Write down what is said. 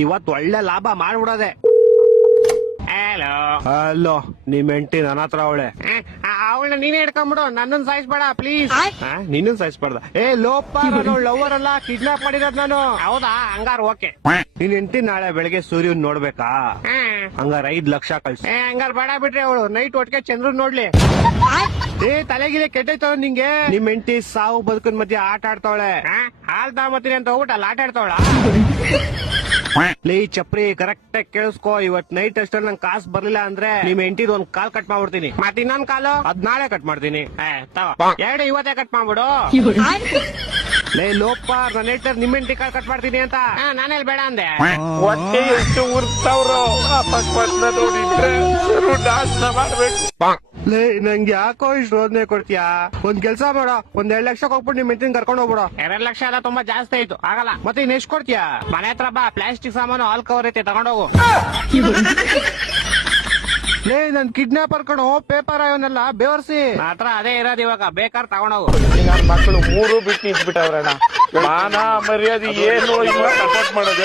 ಇವತ್ ಒಳ್ಳೆ ಲಾಭ ಮಾಡ್ಬಿಡೋದೆ. ಹಲೋ ಹಲೋ, ನಿಮ್ ಹೆಂಡತಿ ನನ್ನ ಹತ್ರ ಅವಳೆ. ಅವಳನ್ನ ನೀನೇ ಹಿಡ್ಕೊಂಡ್ಬಿಡು, ನನ್ನನ್ ಸಾಯಿಸ್ಬೇಡ ಪ್ಲೀಸ್. ನಿನ್ನ ಸಾಯಿಸ್ಬಾರ್ದ. ಲೋಪ, ಲವರ್ ಅಲ್ಲ, ಕಿಡ್ನಾಪ್ ಮಾಡಿರೋದ್ ನಾನು. ಹೌದಾ, ಹಂಗಾರ ಓಕೆ. ನಿನ್ ಹೆಂಡತಿ ನಾಳೆ ಬೆಳಗ್ಗೆ ಸೂರ್ಯನ್ ನೋಡ್ಬೇಕಾ? ಹಂಗಾರ 5 ಲಕ್ಷ ಕಳ್ಸಿ. ಹಂಗಾರ ಬೇಡ ಬಿಟ್ರಿ, ಅವಳು ನೈಟ್ ಒಟ್ಟಿಗೆ ಚಂದ್ರನ್ ನೋಡ್ಲಿ. ತಲೆಗಿದೆ ಕೆಟ್ಟೈತವ ನಿಂಗೆ. ನಿಮ್ ಹೆಂಡತಿ ಸಾವು ಬದುಕಿನ ಮಧ್ಯೆ ಆಟ ಆಡ್ತಾವಳೆ. ಹಾಲ್ ತಗೊಂಬತ್ತೀನಿ ಅಂತ ಹೋಗ್ಬಿಟ್ಟು ಆಟ ಆಡ್ತಾವಳ. ಲೇ ಚಪ್ರಿ, ಕರೆಕ್ಟ್ ಆಗಿ ಕೇಳಿಸ್ಕೋ. ಇವತ್ ನೈಟ್ ಅಷ್ಟಲ್ಲಿ ನಂಗೆ ಕಾಸು ಬರ್ಲಿಲ್ಲ ಅಂದ್ರೆ ನಿಮ್ ಹೆಂಡತಿದ್ ಒಂದ್ ಕಾಲ್ ಕಟ್ ಮಾಡ್ಬಿಡ್ತೀನಿ. ಮತ್ ಇನ್ನೊಂದ್ ಕಾಲು ಅದ್ ನಾಳೆ ಕಟ್ ಮಾಡ್ತೀನಿ. ಎರಡು ಇವತ್ತೇ ಕಟ್ ಮಾಡ್ಬಿಡು. ಲೇ ಲೋಪ, ನನ್ನ ಹೇಳ್ತಾರೆ ನಿಮ್ ಹೆಂಡತಿ ಕಾಲ್ ಕಟ್ ಮಾಡ್ತೀನಿ ಅಂತ. ನಾನೆಲ್ ಬೇಡ ಅಂದೆ. ಹೊಟ್ಟೆ ಎಷ್ಟು ಉರ್ತಾವ್ರೋ, ಅಕಸ್ಮಾತ್ ನೋಡಿದ್ರೆ ನಾಶನ ಮಾಡ್ಬೇಕು. ಲೇ ನಂಗೆ ಯಾಕೋ ಇಷ್ಟು ರೋದನೆ ಕೊಡ್ತೀಯಾ? ಒಂದ್ ಕೆಲ್ಸ ಮಾಡೋ, ಒಂದ್ 2 ಲಕ್ಷ ಹೋಗ್ಬಿಟ್ಟು ನಿಮ್ ಹೆಂಡತಿನ ಕರ್ಕೊಂಡು ಹೋಗ್ಬಿಡು. 2 ಲಕ್ಷ ಎಲ್ಲ ತುಂಬಾ ಜಾಸ್ತಿ ಆಯ್ತು, ಆಗಲ್ಲ. ಮತ್ತೆ ಇನ್ ಎಷ್ಟ್ ಕೊಡ್ತೀಯಾ? ಮನೆ ಹತ್ರ ಬಾ, ಪ್ಲಾಸ್ಟಿಕ್ ಸಾಮಾನು ಹಾಲ್ ಕವರ್ ಐತೆ, ತಗೊಂಡೋಗು. ಲೇ ನನ್ ಕಿಡ್ನಾಪರ್ ಕಣೋ, ಪೇಪರ್ ಅವನ್ನೆಲ್ಲ ಬೇವರ್ಸಿ. ಹತ್ರ ಅದೇ ಇರೋದು, ಇವಾಗ ಬೇಕಾದ್ರೆ ತಗೊಂಡೋಗು. ನನ್ನ ಮಕ್ಕಳು 3 ಬಿಟ್ಟು ನಿಂತ್ಬಿಟ್ಟವ್ರಣ್ಣ. ಮಾನ ಮರ್ಯಾದೆ ಏನು ಇಲ್ಲ, ಸಪೋರ್ಟ್ ಮಾಡೋದು.